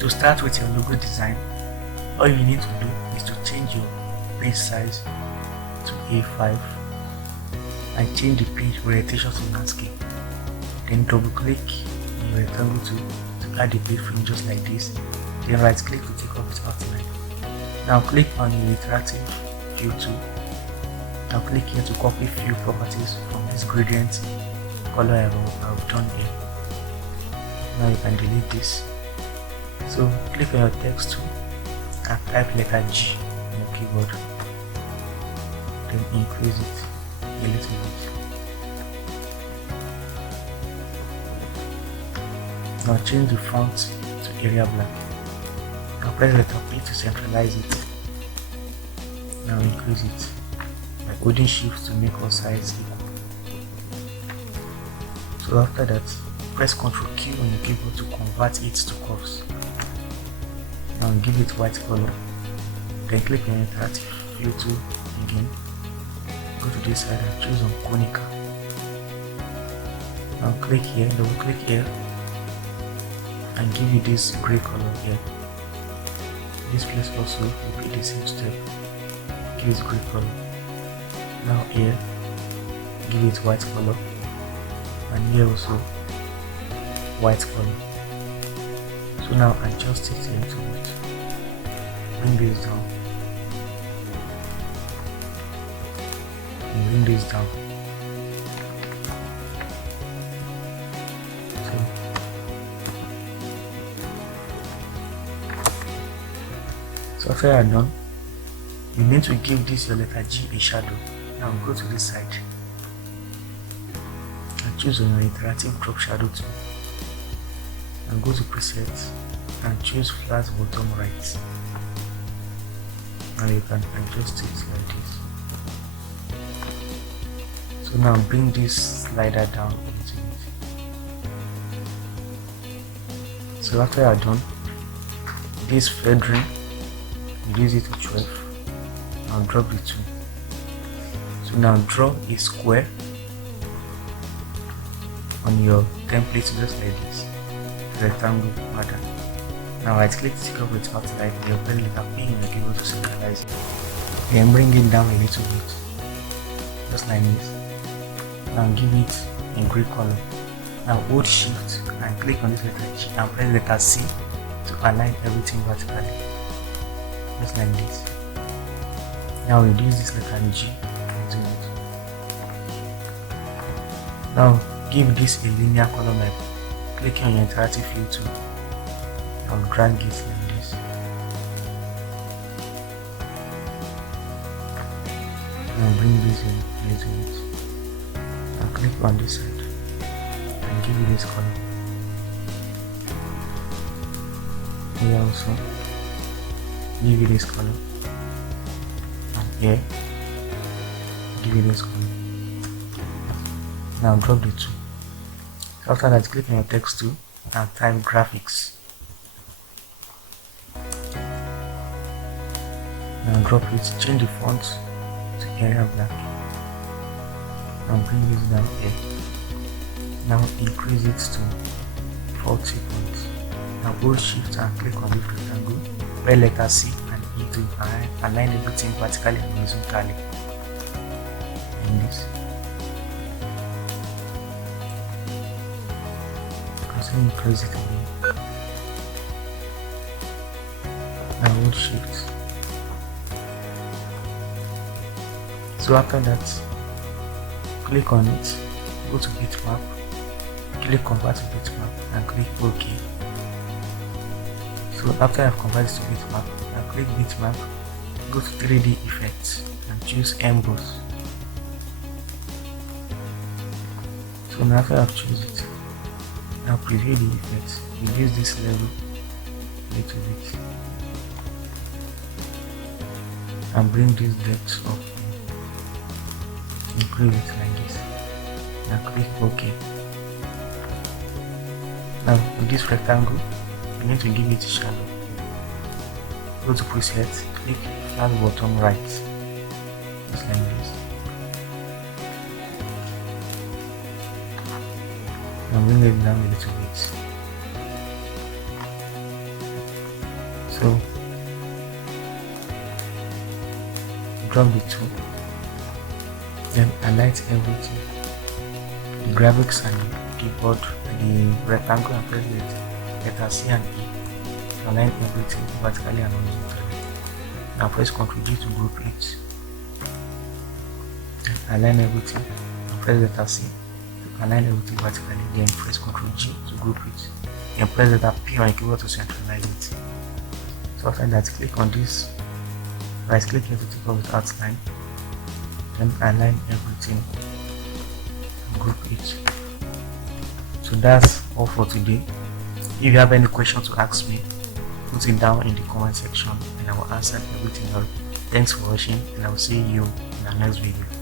To start with your logo design, all you need to do is to change your page size to A5 and change the page orientation to landscape. Then double click on your rectangle to add the page frame just like this. Then right click to take off its outline. Now click on your interactive view tool. Now click here to copy few properties from this gradient color I've done here. Now you can delete this. So click on your text tool and type letter G on your keyboard. Then increase it a little bit. Now change the font to area black. Now press the top key to centralize it. Now increase it by holding shift to make all sides equal. So after that, press Ctrl Q on your keyboard to convert it to curves. Now give it white color. Then click on interactive view tool again. Go to this side and choose on conical. Now click here, double click here, and give it this gray color here. This place also will be the same step. Give it gray color. Now here, give it white color, and here also white color. So now adjust it a little bit. Bring this down. And bring this down. So after you are done, you need to give this your letter G a shadow. Now go to this side and choose on your interactive drop shadow tool. And go to presets and choose flat bottom right. Now you can adjust it like this. So now bring this slider down a little bit. So after you are done, this feathering, reduce it to 12 and drop the 2. So now draw a square on your template just like this. Rectangle pattern. Now right click to take off its outline. You're very little P and you're able to synchronize it. Then bring it down a little bit. Just like this. Now give it a gray color. Now hold shift and click on this letter G and press letter C to align everything vertically. Just like this. Now reduce this letter G to it. Now give this a linear color map. Click on your interactive view tool and drag it like this. Now bring this in a little bit. Now click on this side and give it this color. Here also, give it this color. And here, give it this color. Now drop the 2. After that, click on your text tool and type graphics. Now drop it, change the font to area black. Now bring this down here. Now increase it to 40 points. Now hold shift and click on this rectangle. Press letter C and E to align everything vertically and horizontally. And this. Increase it again. Now hold shift. So after that, click on it, go to bitmap, click convert to bitmap and click OK. So after I've converted to bitmap, now click bitmap, go to 3D effects and choose emboss. So now after I've chosen it, now preview the effects, reduce this level a little bit and bring this depth up, increase it like this. Now click OK. Now with this rectangle, you need to give it a shadow. Go to preset, click flat bottom right, just like this. Now bring it down a little bit. So drop the tool, then highlight everything, the graphics and the keyboard and the rectangle, and press letter C and E to align everything vertically and horizontally. Now press Ctrl G to group it, align everything, and press letter C to align everything vertically, then press Ctrl G to group it, then press letter P on your keyboard to centralize it. So after that, click on this, right click here to take off the outline, then align everything and group it. So that's all for today. If you have any questions to ask me, put it down in the comment section and I will answer everything. Thanks for watching, and I will see you in the next video.